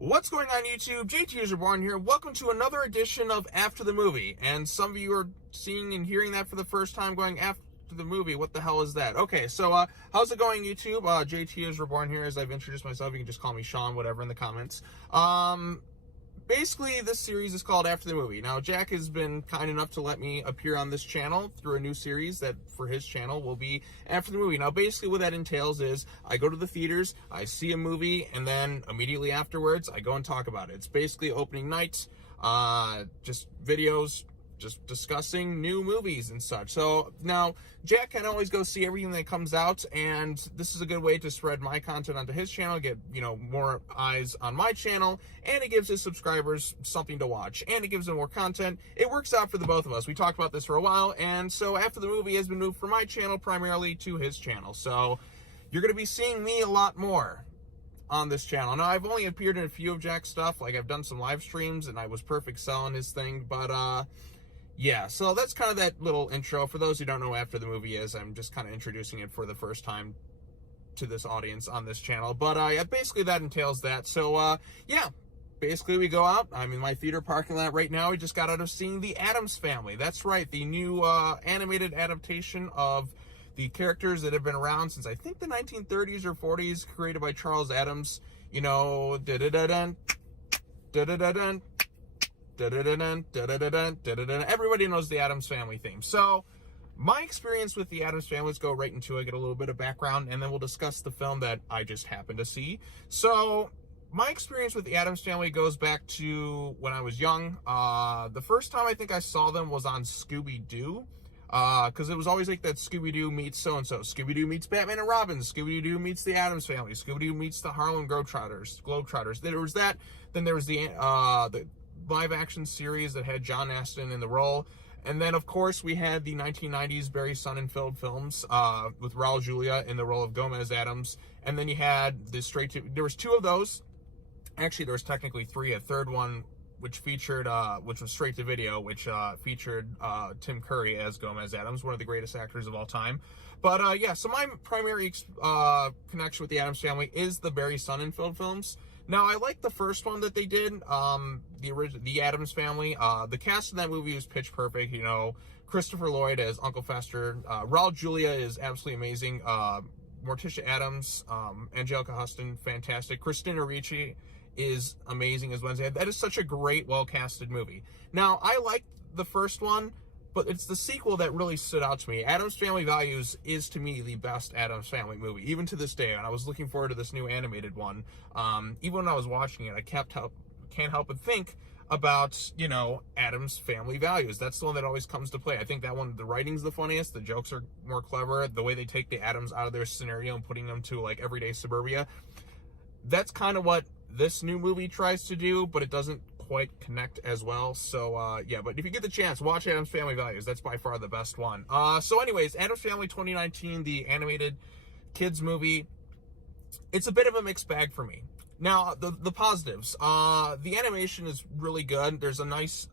What's going on YouTube? JTISREBORN here. Welcome to another edition of After the Movie. And some of you are seeing and hearing that for the first time, going, after the movie, what the hell is that? Okay, so how's it going, YouTube? JTISREBORN here. As I've introduced myself, you can just call me Sean, whatever, in the comments. Basically, this series is called After the Movie. Now, Jack has been kind enough to let me appear on this channel through a new series that, for his channel, will be After the Movie. Now, basically what that entails is I go to the theaters, I see a movie, and then immediately afterwards, I go and talk about it. It's basically opening night, just videos, just discussing new movies and such. So now Jack can always go see everything that comes out, and this is a good way to spread my content onto his channel, get, you know, more eyes on my channel, and it gives his subscribers something to watch, and it gives them more content. It works out for the both of us. We talked about this for a while, and so After the Movie has been moved from my channel primarily to his channel. So you're going to be seeing me a lot more on this channel. Now, I've only appeared in a few of Jack's stuff, like I've done some live streams, and I was perfect selling his thing, but yeah, so that's kind of that little intro. For those who don't know what After the Movie is, I'm just kind of introducing it for the first time to this audience on this channel. But yeah, basically that entails that. So yeah, basically we go out. I'm in my theater parking lot right now. We just got out of seeing the Addams Family. That's right, the new animated adaptation of the characters that have been around since I think the 1930s or 40s, created by Charles Addams. You know, da-da-da-dun, da-da-da-dun, everybody knows the Addams Family theme. So my experience with the Addams Family, let's go right into it, get a little bit of background, and then we'll discuss the film that I just happened to see. So my experience with the Addams Family goes back to when I was young. The first time I think I saw them was on Scooby-Doo, because it was always like that Scooby-Doo meets so-and-so, Scooby-Doo meets Batman and Robin, Scooby-Doo meets the Addams Family, Scooby-Doo meets the Harlem Globetrotters. There was that, then there was the live action series that had John Astin in the role, and then of course we had the 1990s Barry Sonnenfeld films with Raul Julia in the role of Gomez Addams, and then you had the there was two of those. Actually, there was technically three. A third one which featured which was straight to video, which featured Tim Curry as Gomez Addams, one of the greatest actors of all time. But yeah, so my primary connection with the Addams Family is the Barry Sonnenfeld films. Now, I like the first one that they did, the Addams Family. The cast in that movie was pitch perfect. You know, Christopher Lloyd as Uncle Fester. Raul Julia is absolutely amazing. Morticia Addams, Angelica Huston, fantastic. Christina Ricci is amazing as Wednesday. That is such a great, well-casted movie. Now, I liked the first one, but it's the sequel that really stood out to me. Addams Family Values is, to me, the best Addams Family movie, even to this day. And I was looking forward to this new animated one. Even when I was watching it, I can't help but think about, you know, Addams Family Values. That's the one that always comes to play. I think that one, the writing's the funniest, the jokes are more clever, the way they take the Addams out of their scenario and putting them to, like, everyday suburbia. That's kind of what this new movie tries to do, but it doesn't quite connect as well. So yeah, but if you get the chance, watch Addams Family Values. That's by far the best one. So anyways, Addams Family 2019, the animated kids movie, it's a bit of a mixed bag for me. Now, the positives, the animation is really good. There's a nice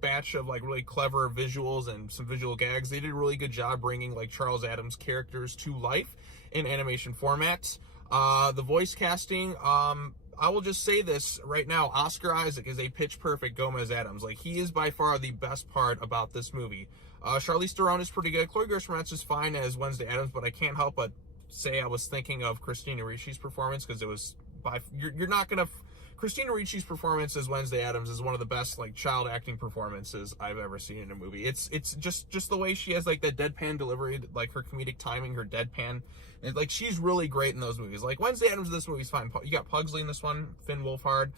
batch of like really clever visuals and some visual gags. They did a really good job bringing like Charles Addams characters to life in animation formats. The voice casting, I will just say this right now, Oscar Isaac is a pitch-perfect Gomez Addams. Like, he is by far the best part about this movie. Charlize Theron is pretty good. Chloe Grace Moretz is fine as Wednesday Addams, but I can't help but say I was thinking of Christina Ricci's performance, because it was you're not gonna... Christina Ricci's performance as Wednesday Addams is one of the best, like, child acting performances I've ever seen in a movie. It's just the way she has, like, that deadpan delivery, like, her comedic timing, her deadpan. And, like, she's really great in those movies. Like, Wednesday Addams in this movie is fine. You got Pugsley in this one, Finn Wolfhard.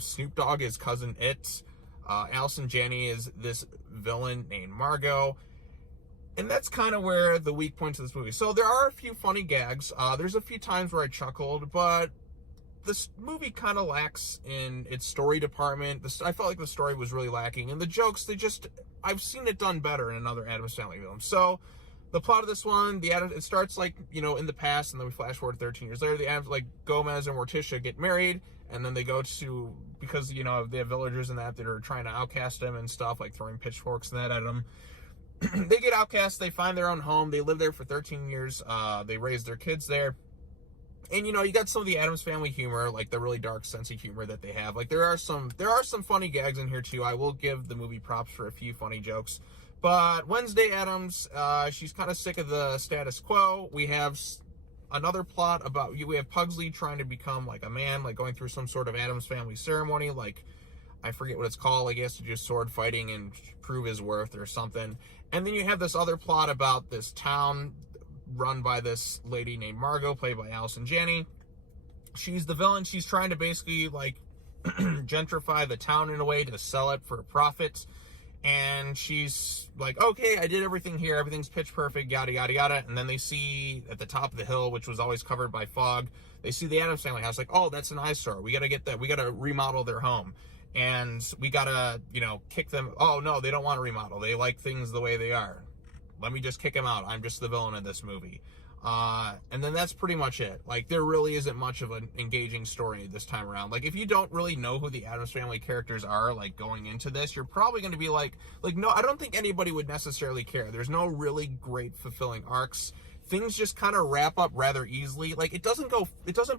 Snoop Dogg is Cousin It. Allison Janney is this villain named Margot. And that's kind of where the weak points of this movie. So there are a few funny gags. There's a few times where I chuckled, but this movie kind of lacks in its story department. I felt like the story was really lacking. And the jokes, I've seen it done better in another Addams Family film. So the plot of this one, it starts like, you know, in the past, and then we flash forward 13 years later. The Addams, like, Gomez and Morticia get married, and then they go to, because, you know, they have villagers and that are trying to outcast them and stuff, like throwing pitchforks and that at them. They get outcast, they find their own home, they live there for 13 years, they raise their kids there. And you know, you got some of the Addams Family humor, like the really dark sense of humor that they have. Like there are some funny gags in here too. I will give the movie props for a few funny jokes. But Wednesday Addams, she's kind of sick of the status quo. We have another plot about, we have Pugsley trying to become like a man, like going through some sort of Addams Family ceremony, like I forget what it's called. Like he has to do sword fighting and prove his worth or something. And then you have this other plot about this town run by this lady named Margot, played by Allison Janney. She's the villain. She's trying to basically like gentrify the town in a way to sell it for profit. And she's like, okay, I did everything here. Everything's pitch perfect, yada, yada, yada. And then they see at the top of the hill, which was always covered by fog, they see the Addams Family house. Like, oh, that's an eyesore. We got to get that. We got to remodel their home. And we got to, you know, kick them. Oh, no, they don't want to remodel. They like things the way they are. Let me just kick them out. I'm just the villain of this movie. And then that's pretty much it. Like, there really isn't much of an engaging story this time around. Like, if you don't really know who the Addams Family characters are, like, going into this, you're probably going to be like, no, I don't think anybody would necessarily care. There's no really great fulfilling arcs. Things just kind of wrap up rather easily. Like, it doesn't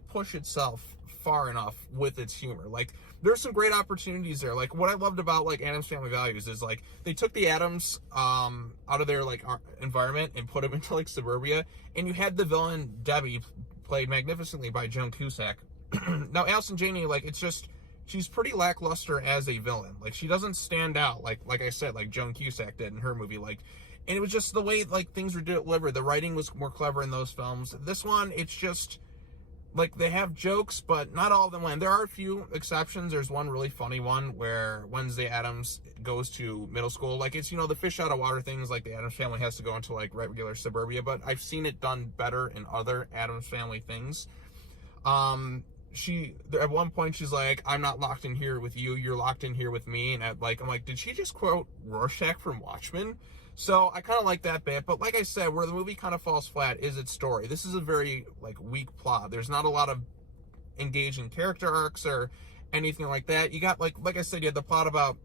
push itself far enough with its humor. Like, there's some great opportunities there. Like, what I loved about, like, Addams Family Values is, like, they took the Addams out of their, like, environment and put them into, like, suburbia, and you had the villain, Debbie, played magnificently by Joan Cusack. Now, Allison Janney, like, it's just, she's pretty lackluster as a villain. Like, she doesn't stand out, like I said, like Joan Cusack did in her movie. Like, and it was just the way, like, things were delivered. The writing was more clever in those films. This one, it's just, like, they have jokes, but not all of them land. There are a few exceptions. There's one really funny one where Wednesday Addams goes to middle school. Like, it's, you know, the fish out of water things, like the Addams Family has to go into, like, regular suburbia, but I've seen it done better in other Addams Family things. At one point, she's like, I'm not locked in here with you, you're locked in here with me. And I'm like, did she just quote Rorschach from Watchmen? So I kind of like that bit, but like I said, where the movie kind of falls flat is its story. This is a very, like, weak plot. There's not a lot of engaging character arcs or anything like that. You got, like I said, you had the plot about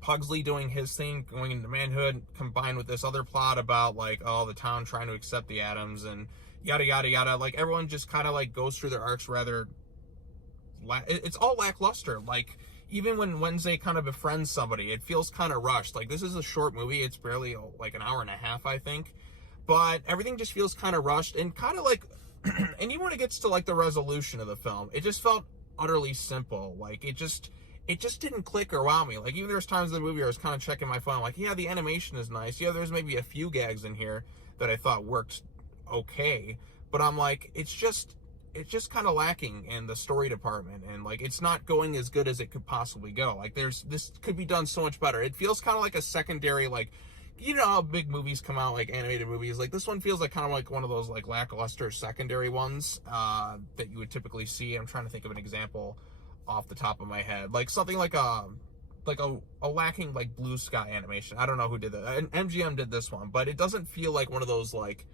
Pugsley doing his thing, going into manhood, combined with this other plot about, like, oh, the town trying to accept the Addams and yada, yada, yada. Like, everyone just kind of, like, goes through their arcs rather, it's all lackluster. Like, even when Wednesday kind of befriends somebody, it feels kind of rushed. Like, this is a short movie. It's barely, like, an hour and a half, I think. But everything just feels kind of rushed and kind of, like, and even when it gets to, like, the resolution of the film, it just felt utterly simple. Like, it just didn't click or wow me. Like, even there's times in the movie where I was kind of checking my phone, like, yeah, the animation is nice. Yeah, there's maybe a few gags in here that I thought worked okay. But I'm like, it's just kind of lacking in the story department, and, like, it's not going as good as it could possibly go. Like, this could be done so much better. It feels kind of like a secondary, like, you know how big movies come out, like animated movies. Like, this one feels like kind of like one of those, like, lackluster secondary ones that you would typically see. I'm trying to think of an example off the top of my head, like something like a lacking, like, Blue Sky animation. I don't know who did that. MGM did this one, but it doesn't feel like one of those, like,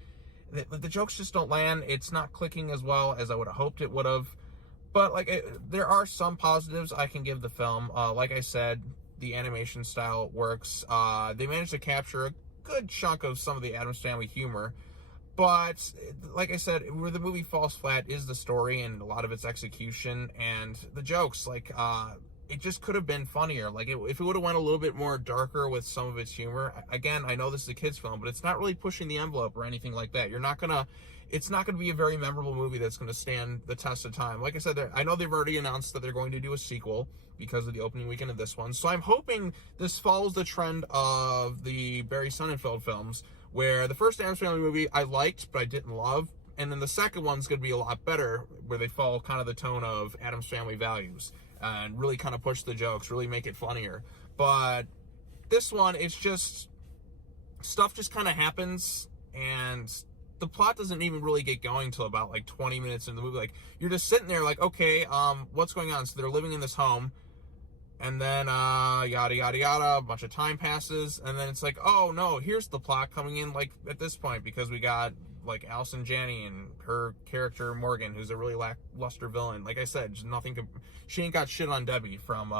the jokes just don't land. It's not clicking as well as I would have hoped it would have. But, like, there are some positives I can give the film. Like I said, the animation style works. They managed to capture a good chunk of some of the Addams Family humor. But, like I said, where the movie falls flat is the story and a lot of its execution and the jokes. Like, it just could have been funnier. Like, if it would have went a little bit more darker with some of its humor. Again, I know this is a kid's film, but it's not really pushing the envelope or anything like that. It's not gonna be a very memorable movie that's gonna stand the test of time. Like I said, I know they've already announced that they're going to do a sequel because of the opening weekend of this one. So I'm hoping this follows the trend of the Barry Sonnenfeld films, where the first Addams Family movie I liked, but I didn't love. And then the second one's gonna be a lot better, where they follow kind of the tone of Addams Family Values and really kind of push the jokes, really make it funnier. But this one, it's just, stuff just kind of happens, and the plot doesn't even really get going till about, like, 20 minutes into the movie. Like, you're just sitting there like, okay, what's going on? So they're living in this home, and then, yada, yada, yada, a bunch of time passes, and then it's like, oh, no, here's the plot coming in, like, at this point, because we got, like, Allison Janney and her character Morgan, who's a really lackluster villain. Like I said, just she ain't got shit on Debbie from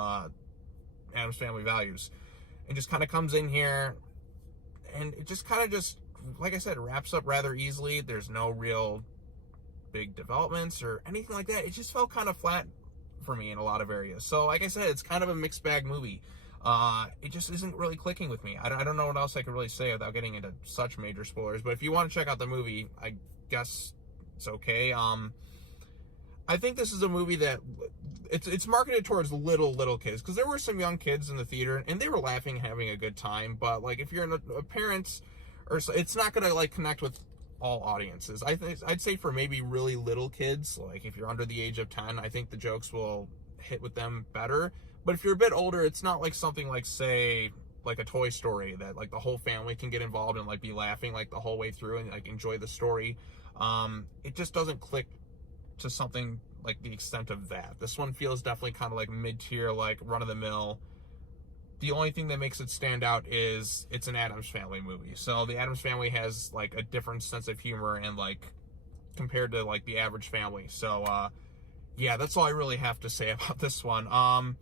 Addams Family Values, and just kind of comes in here, and it just kind of just, like I said, wraps up rather easily. There's no real big developments or anything like that. It just felt kind of flat for me in a lot of areas. So like I said, it's kind of a mixed bag movie. It just isn't really clicking with me. I don't know what else I could really say without getting into such major spoilers, but if you want to check out the movie, I guess it's okay. I think this is a movie that it's marketed towards little kids, because there were some young kids in the theater and they were laughing, having a good time. But like, if you're a parent, or it's not gonna like connect with all audiences. I'd say for maybe really little kids, like if you're under the age of 10, I think the jokes will hit with them better. But if you're a bit older, it's not like something like, say, like a Toy Story that like the whole family can get involved and like be laughing like the whole way through and like enjoy the story. It just doesn't click to something like the extent of that. This one feels definitely kind of like mid-tier, like run-of-the-mill. The only thing that makes it stand out is it's an Addams Family movie. So the Addams Family has like a different sense of humor and like compared to like the average family. So yeah, that's all I really have to say about this one.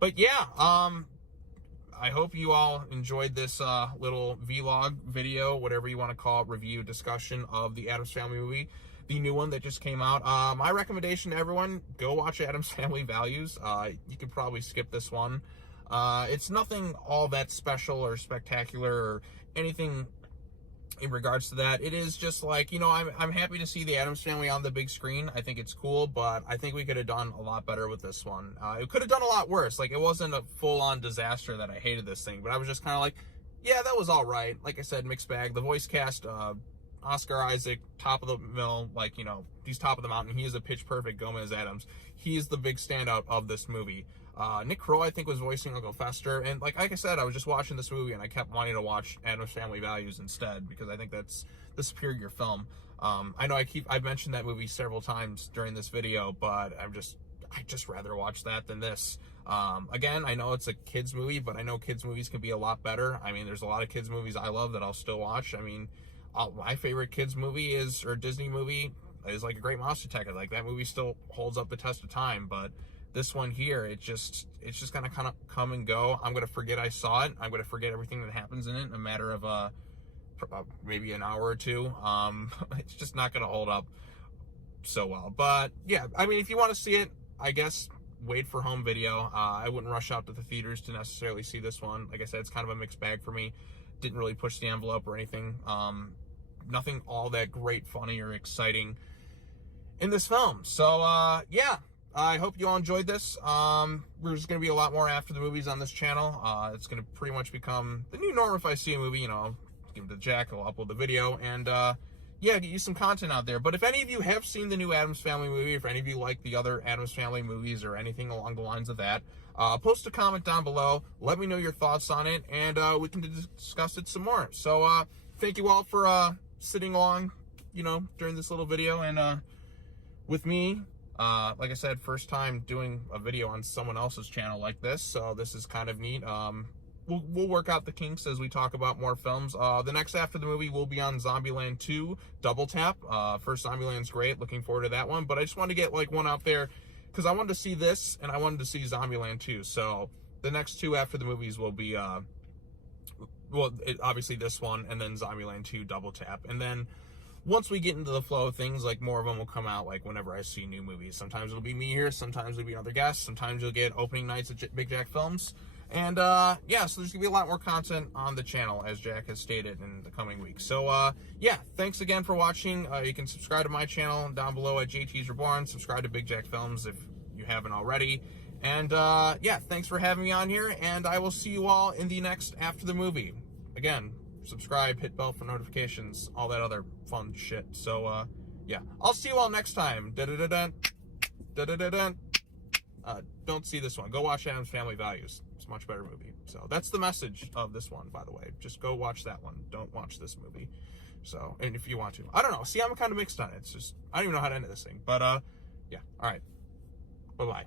But yeah, I hope you all enjoyed this little vlog video, whatever you want to call it, review, discussion of the Addams Family movie, the new one that just came out. My recommendation to everyone, go watch Addams Family Values. You could probably skip this one. It's nothing all that special or spectacular or anything in regards to that. It is just like, you know, I'm happy to see the Addams Family on the big screen. I think it's cool, but I think we could have done a lot better with this one. It could have done a lot worse. Like, it wasn't a full-on disaster that I hated this thing, but I was just kind of like, yeah, that was all right. Like I said, mixed bag. The voice cast, Oscar Isaac, top of the mill, like, you know, he's top of the mountain. He is a pitch perfect Gomez Addams. He's the big standout of this movie. Nick Kroll, I think, was voicing Uncle Fester, and like I said, I was just watching this movie and I kept wanting to watch Addams Family Values instead, because I think that's the superior film. I know I've mentioned that movie several times during this video, but I'd just rather watch that than this. Again, I know it's a kids movie, but I know kids movies can be a lot better. I mean, there's a lot of kids movies I love that I'll still watch. I mean, my favorite kids movie or Disney movie is like A Great Monster Detective. Like, that movie still holds up the test of time, but this one here, it's just gonna kind of come and go. I'm gonna forget I saw it. I'm gonna forget everything that happens in it in a matter of maybe an hour or two. It's just not gonna hold up so well. But yeah, I mean, if you want to see it, I guess wait for home video. I wouldn't rush out to the theaters to necessarily see this one. Like I said, it's kind of a mixed bag for me. Didn't really push the envelope or anything. Nothing all that great, funny, or exciting in this film. So yeah, I hope you all enjoyed this. There's going to be a lot more after the movies on this channel. It's going to pretty much become the new norm. If I see a movie, you know, I'll give it to Jack, I'll upload the video, and yeah, get you some content out there. But if any of you have seen the new Addams Family movie, if any of you like the other Addams Family movies or anything along the lines of that, post a comment down below. Let me know your thoughts on it, and we can discuss it some more. So thank you all for sitting along, you know, during this little video, and with me. Like I said, first time doing a video on someone else's channel like this, so this is kind of neat. We'll work out the kinks as we talk about more films. The next after the movie will be on Zombieland 2 Double Tap. First Zombieland's great, looking forward to that one, but I just wanted to get like one out there because I wanted to see this and I wanted to see Zombieland 2. So the next two after the movies will be obviously this one and then Zombieland 2 Double Tap, and then once we get into the flow of things, like, more of them will come out, like, whenever I see new movies. Sometimes it'll be me here, sometimes it'll be another guest, sometimes you'll get opening nights at Big Jack Films. And, yeah, so there's gonna be a lot more content on the channel, as Jack has stated, in the coming weeks. So, yeah, thanks again for watching. You can subscribe to my channel down below at JTISREBORN. Subscribe to Big Jack Films if you haven't already. And, yeah, thanks for having me on here, and I will see you all in the next After the Movie. Again, subscribe, hit bell for notifications, all that other fun shit. So, yeah, I'll see you all next time. Don't see this one. Go watch Addams Family Values. It's a much better movie. So that's the message of this one, by the way. Just go watch that one. Don't watch this movie. So, and if you want to. I don't know. See, I'm kind of mixed on it. It's just, I don't even know how to end this thing. But, yeah. All right. Bye-bye.